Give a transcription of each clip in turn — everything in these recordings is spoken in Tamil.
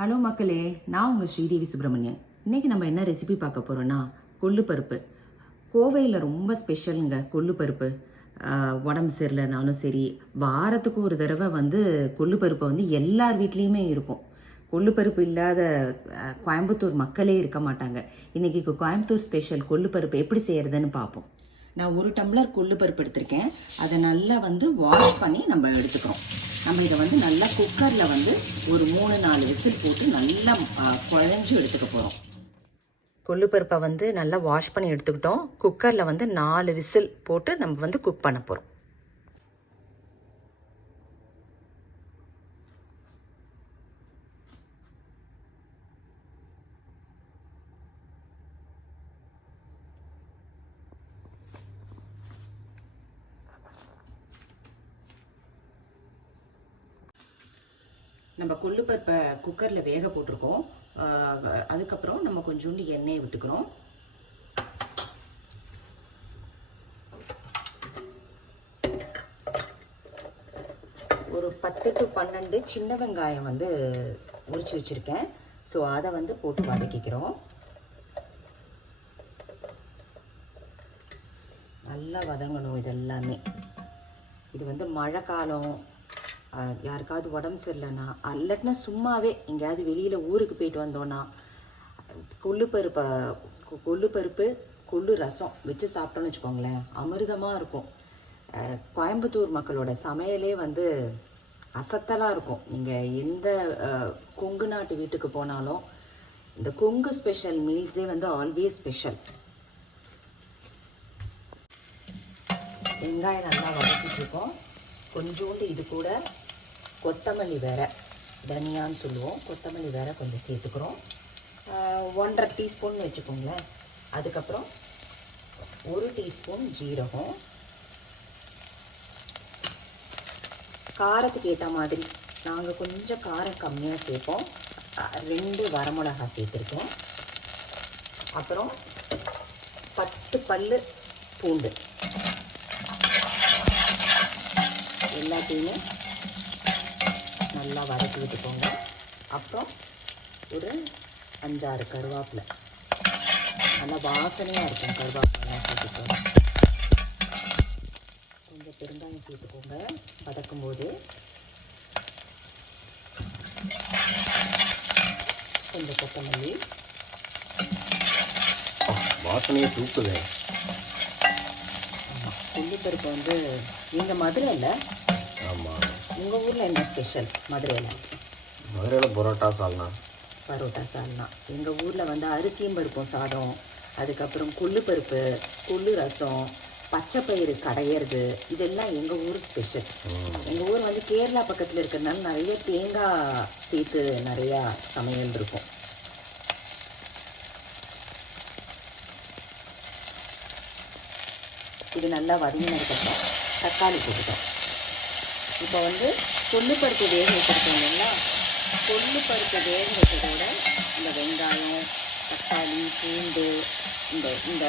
ஹலோ மக்களே நான் உங்கள் ஸ்ரீதேவி சுப்பிரமணியன். இன்றைக்கி நம்ம என்ன ரெசிபி பார்க்க போகிறோன்னா கொள்ளு பருப்பு. கோவையில் ரொம்ப ஸ்பெஷலுங்க கொள்ளு பருப்பு. உடம்பு சரியில்லைனாலும் சரி வாரத்துக்கு ஒரு தடவை வந்து கொள்ளு பருப்பு வந்து எல்லார் வீட்லேயுமே இருக்கும். கொள்ளு பருப்பு இல்லாத கோயம்புத்தூர் மக்களே இருக்க மாட்டாங்க. இன்றைக்கி கோயம்புத்தூர் ஸ்பெஷல் கொள்ளு பருப்பு எப்படி செய்கிறதுன்னு பார்ப்போம். நான் ஒரு டம்ளர் கொள்ளு பருப்பு எடுத்திருக்கேன். அதை நல்லா வந்து வாஷ் பண்ணி நம்ம எடுத்துக்கிறோம். நம்ம இதை வந்து நல்லா குக்கரில் வந்து ஒரு மூணு நாலு விசில் போட்டு நல்லா குழஞ்சி குழஞ்சு எடுத்துக்க போகிறோம் கொள்ளு பருப்பை வந்து நல்லா வாஷ் பண்ணி எடுத்துக்கிட்டோம். குக்கரில் வந்து நாலு விசில் போட்டு நம்ம வந்து குக் பண்ண போகிறோம் நம்ம கொள்ளு பருப்பை குக்கரில் வேக போட்டிருக்கோம். அதுக்கப்புறம் நம்ம கொஞ்சோண்டு எண்ணெயை விட்டுக்கிறோம். ஒரு பத்து டு பன்னெண்டு சின்ன வெங்காயம் வந்து உரிச்சு வச்சுருக்கேன். ஸோ அதை வந்து போட்டு வதக்கிக்கிறோம். நல்லா வதங்கணும் இதெல்லாமே. இது வந்து மழை காலம் யாருக்காவது உடம்பு சரியில்லைன்னா அல்லட்னா சும்மாவே எங்கேயாவது வெளியில் ஊருக்கு போயிட்டு வந்தோன்னா கொள்ளு பருப்பை கொள்ளு பருப்பு கொள்ளு ரசம் வச்சு சாப்பிட்டோன்னு வச்சுக்கோங்களேன் அமிர்தமாக இருக்கும். கோயம்புத்தூர் மக்களோட சமையலே வந்து அசத்தலாக இருக்கும். நீங்கள் எந்த கொங்கு நாட்டு வீட்டுக்கு போனாலும் இந்த கொங்கு ஸ்பெஷல் மீல்ஸே வந்து ஆல்வேஸ் ஸ்பெஷல். வெங்காயம் நல்லா வதக்கிட்டு இருக்கோம். கொஞ்சோண்டு இது கூட கொத்தமல்லி வேற தனியான்னு சொல்லுவோம். கொத்தமல்லி வேற கொஞ்சம் சேர்த்துக்கிறோம். ஒன்றரை டீஸ்பூன் வச்சுக்கோங்களேன். அதுக்கப்புறம் ஒரு டீஸ்பூன் ஜீரகம். காரத்துக்கு ஏற்ற மாதிரி நாங்கள் கொஞ்சம் காரம் கம்மியாக சேர்ப்போம். ரெண்டு வரமிளகா சேர்த்துருக்கோம். அப்புறம் பத்து பல்லு பூண்டு. எல்லாத்தையுமே நல்லா வதக்கி விட்டுக்கோங்க. அப்புறம் ஒரு அஞ்சாறு கருவேப்பிலை. நல்லா வாசனையாக இருக்கும் கருவேப்பிலாம் சேர்த்துக்கோங்க. கொஞ்சம் பெருங்காயம் சேர்த்துக்கோங்க. வதக்கும் போது கொஞ்சம் கொத்தமல்லி. வாசனையே தூக்குது. ஆமாம் கொல்லிப்பருப்பு வந்து எங்கள் மதுரையில் ஆமாம் உங்கள் ஊரில் என்ன ஸ்பெஷல் மதுரையில்? மதுரையில் பரோட்டா சால்னா. பரோட்டா சால்னா. எங்கள் ஊரில் வந்து அரிசியும் பருப்பும் சாதம். அதுக்கப்புறம் கொள்ளு பருப்பு கொள்ளு ரசம் பச்சை பயிறு கடையிறது. இதெல்லாம் எங்கள் ஊர் ஸ்பெஷல் எங்கள் ஊர் வந்து கேரளா பக்கத்தில் இருக்கிறதுனால நிறைய தேங்காய் சேர்த்து நிறையா சமையல் இருக்கும். இது நல்லா வதங்கினதுக்கப்புறம் தக்காளி போட்டுட்டோம். இப்போ வந்து கொள்ளு பருப்பு வேக வச்சுருக்கோம் இல்லைங்களா? கொள்ளு பருப்பு வேக வச்சதோட இந்த வெங்காயம் தக்காளி பூண்டு இந்த இந்த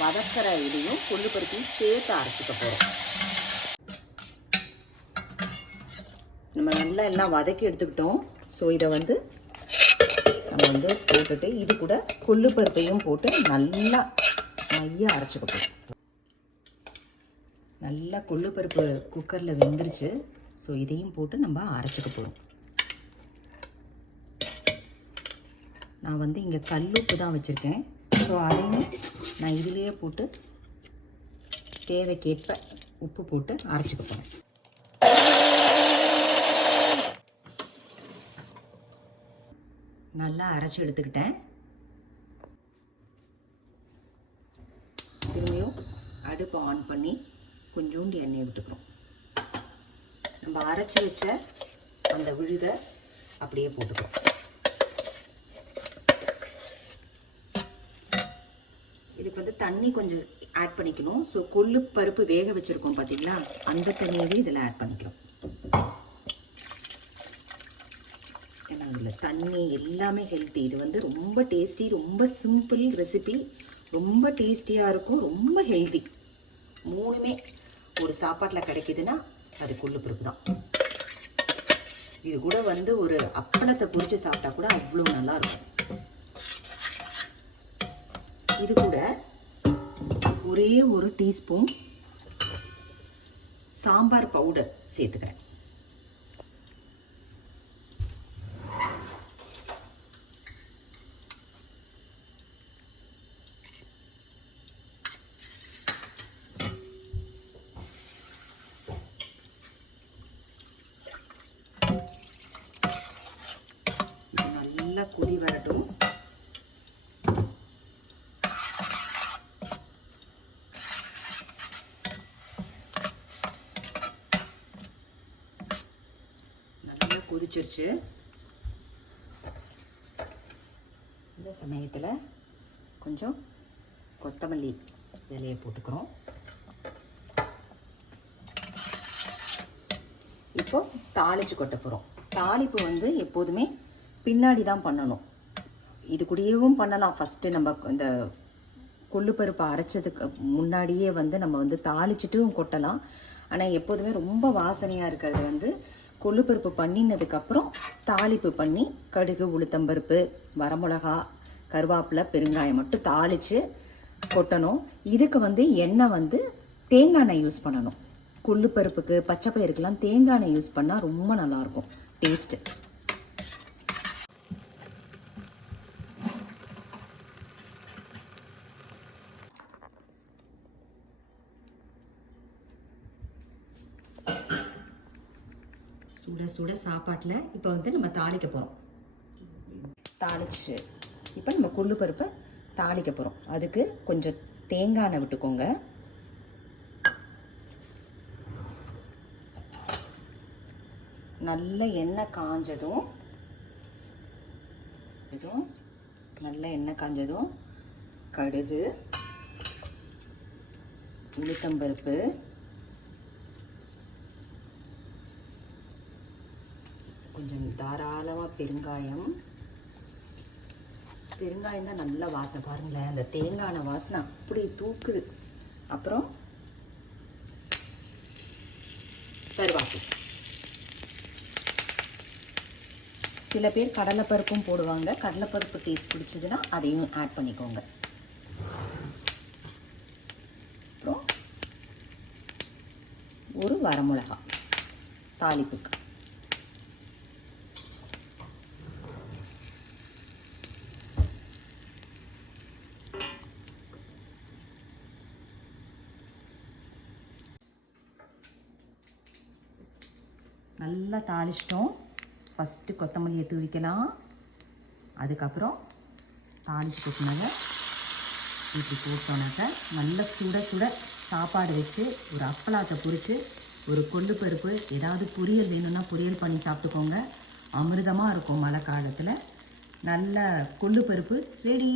வதக்கிற இதையும் கொள்ளு பருப்பையும் சேர்த்து அரைச்சிக்க போகிறோம் நம்ம நல்லா எல்லாம் வதக்கி எடுத்துக்கிட்டோம். ஸோ இதை வந்து நம்ம வந்து போட்டுட்டு இது கூட கொள்ளு பருப்பையும் போட்டு நல்லா மைய அரைச்சிக்க போகிறோம் நல்லா கொள்ளு பருப்பு குக்கரில் வெந்துருச்சு. ஸோ இதையும் போட்டு நம்ம அரைச்சிக்க போகிறோம் நான் வந்து இங்கே கல்லுப்பு தான் வச்சுருக்கேன். ஸோ அதையும் நான் இதிலேயே போட்டு தேவைக்கேற்ப உப்பு போட்டு அரைச்சிக்க போகிறேன் நல்லா அரைச்சி எடுத்துக்கிட்டேன். திரும்பியும் அடுப்பை ஆன் பண்ணி கொஞ்சோண்டு எண்ணெயை விட்டுக்கிறோம். நம்ம அரைச்சி வச்ச அந்த விழுதை அப்படியே போட்டுக்கிறோம். இதுக்கு வந்து தண்ணி கொஞ்சம் ஆட் பண்ணிக்கணும். ஸோ கொள்ளு பருப்பு வேக வச்சுருக்கோம் பார்த்தீங்களா அந்த தண்ணியவே இதில் ஆட் பண்ணிக்கிறோம். ஏன்னா இதில் தண்ணி எல்லாமே ஹெல்த்தி இது வந்து ரொம்ப டேஸ்டி ரொம்ப சிம்பிள் ரெசிபி ரொம்ப டேஸ்டியாக இருக்கும் ரொம்ப ஹெல்தி மூணுமே ஒரு சாப்பாட்டில் கிடைக்குதுன்னா அது கொள்ளு பருப்பு தான். இது கூட வந்து ஒரு அப்பளத்தை பொறிச்சு சாப்பிட்டா கூட அவ்வளோ நல்லா இருக்கும். இது கூட ஒரே ஒரு டீஸ்பூன் சாம்பார் பவுடர் சேர்த்துக்கிறேன் இது நல்லா கொதி வரட்டும். நல்லா கொதிச்சிருச்சு. இந்த சமயத்தில் கொஞ்சம் கொத்தமல்லி இலையை போட்டுக்கிறோம். இப்போ தாளிச்சு கொட்ட போகிறோம் தாளிப்பு வந்து எப்போதுமே பின்னாடி தான் பண்ணணும். இது கூடயேவும் பண்ணலாம். ஃபஸ்ட்டு நம்ம இந்த கொள்ளுப்பருப்பை அரைச்சதுக்கு முன்னாடியே வந்து நம்ம வந்து தாளிச்சிட்டும் கொட்டலாம். ஆனால் எப்போதுமே ரொம்ப வாசனையாக இருக்கிறது வந்து கொள்ளுப்பருப்பு பண்ணினதுக்கப்புறம் தாளிப்பு பண்ணி கடுகு உளுத்தம்பருப்பு வரமிளகா கருவேப்பிலை பெருங்காயம் மட்டும் தாளித்து கொட்டணும். இதுக்கு வந்து எண்ணெய் வந்து தேங்காய் எண்ணெய் யூஸ் பண்ணணும். கொள்ளு பருப்புக்கு பச்சை பயிருக்கெல்லாம் தேங்காய் எண்ணெய் யூஸ் பண்ணால் ரொம்ப நல்லாயிருக்கும் டேஸ்ட்டு சுட சுட சாப்பாட்டில் இப்போ வந்து நம்ம தாளிக்க போகிறோம் தாளிச்சு இப்போ நம்ம கொள்ளு பருப்பை தாளிக்க போகிறோம் அதுக்கு கொஞ்சம் தேங்காய் எண்ணெய் விட்டுக்கோங்க. நல்ல எண்ணெய் காஞ்சதும் இதுவும் நல்ல எண்ணெய் காஞ்சதும் கடுகு உளுத்தம்பருப்பு கொஞ்சம் தாராளமாக பெருங்காயம். பெருங்காயம் தான் நல்ல வாசனை பாருங்களேன் அந்த தேங்காய் வாசனை அப்படி தூக்குது. அப்புறம் கருவாக்கு சில பேர் கடலைப்பருப்பும் போடுவாங்க. கடலைப்பருப்பு டேஸ்ட் பிடிச்சதுன்னா அதையும் ஆட் பண்ணிக்கோங்க. அப்புறம் ஒரு வரமிளகா தாளிப்புக்கு. நல்லா தாளிச்சிட்டோம். ஃபஸ்ட்டு கொத்தமல்லியை தூவிக்கலாம். அதுக்கப்புறம் தாளிச்சு கொட்டினாங்க இப்படி போட்டோன்னாக்க நல்லா சுட சுட சாப்பாடு வச்சு ஒரு அப்பளாத்தை பொறிச்சு ஒரு கொள்ளு பருப்பு ஏதாவது பொரியல் வேணும்னா பொரியல் பண்ணி சாப்பிட்டுக்கோங்க. அமிர்தமாக இருக்கும் மழை காலத்தில் நல்ல கொள்ளு பருப்பு ரெடி